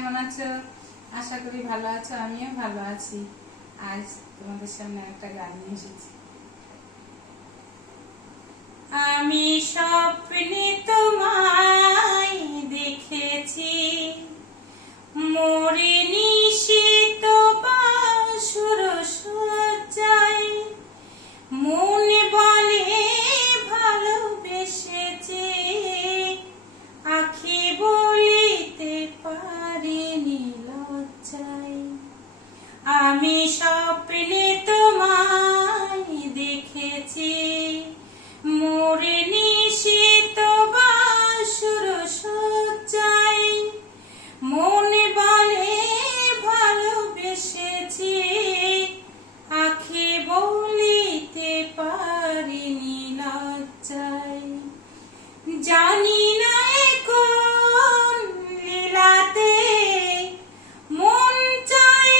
কেমন আছো? আশা করি ভালো আছো, আমিও ভালো আছি। আজ তোমাদের সামনে একটা গান নিয়ে এসেছি। আমি স্বপ্নে তোমায় দেখেছি, মোরে নিশীত বাসর সজ্জায়, মনে বলে ভালোবেসেছে, আখি বলিতে পারিনি লজ্জায়। আমি স্বপ্নে তোমায় দেখেছি, মোরে নিশীত বাসর সজ্জায়, মনে বলে ভালোবেসেছি, আখি বলিতে পারিনি লজ্জায়। জানি না কোন লীলাতে মন চাই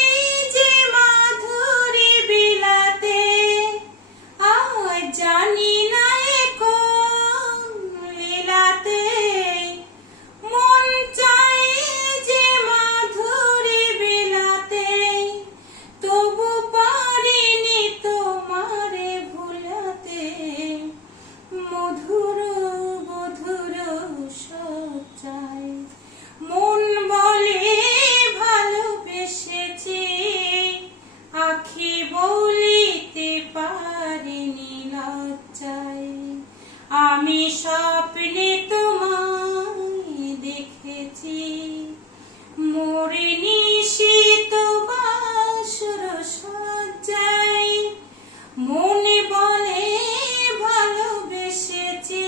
যে মাধুরী বিলাতে, আজ জানি না কোন লীলাতে মন চাই যে মাধুরী বিলাতে, তবু পারিনি তোমারে ভুলাতে, মধুর মধুর সজ্জায়, মন বলে ভালোবেসেছি, আখি বলিতে পারিনি লজ্জায়। আমি স্বপ্নে তোমায় দেখেছি, মোরে নিশীত বাসর সজ্জায়, মনে বলে ভালোবেসেছি,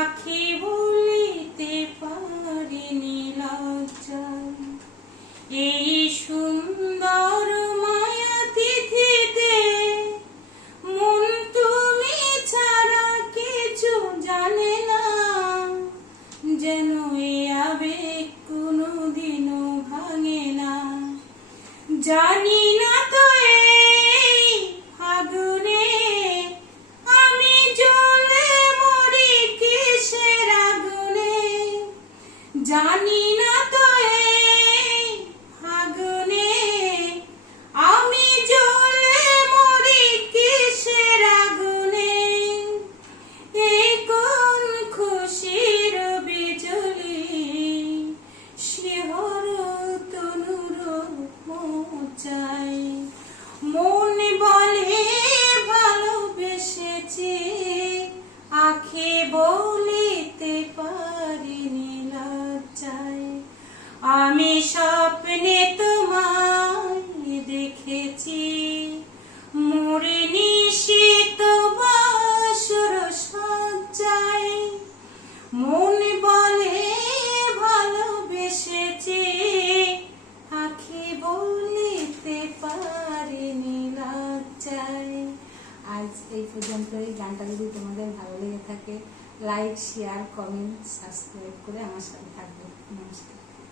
আখি বলিতে পারিনি লজ্জায়। এই সুন্দর মায়া তিথিতে মন তুমি ছাড়া কিছু জানে না, যেন এ আবেগ কোনোদিনও ভাঙে না। জানি না তো এই ফাগুনে আমি জ্বলে মরি কিসের আগুনে, জানি না তো এই ফাগুনে আমি জ্বলে মরি কিসের আগুনে। এই কোন খুশির বিজলি শিহর তনুর মোচায়, মন বলে ভালোবেসেছি, আখি বলিতে পারিনি লজ্জায়। আমি স্বপ্নে তোমায় দেখেছি, মোরে নিশীত বাসর সজ্জায়, মন বলে ভালোবেসেছি, আখি বলিতে পারিনি লজ্জায়। আজ এই পর্যন্তই। গানটা যদি তোমাদের ভালো লেগে থাকে, লাইক, শেয়ার, কমেন্ট, সাবস্ক্রাইব করে আমার সাথে থাকবে। নমস্কার।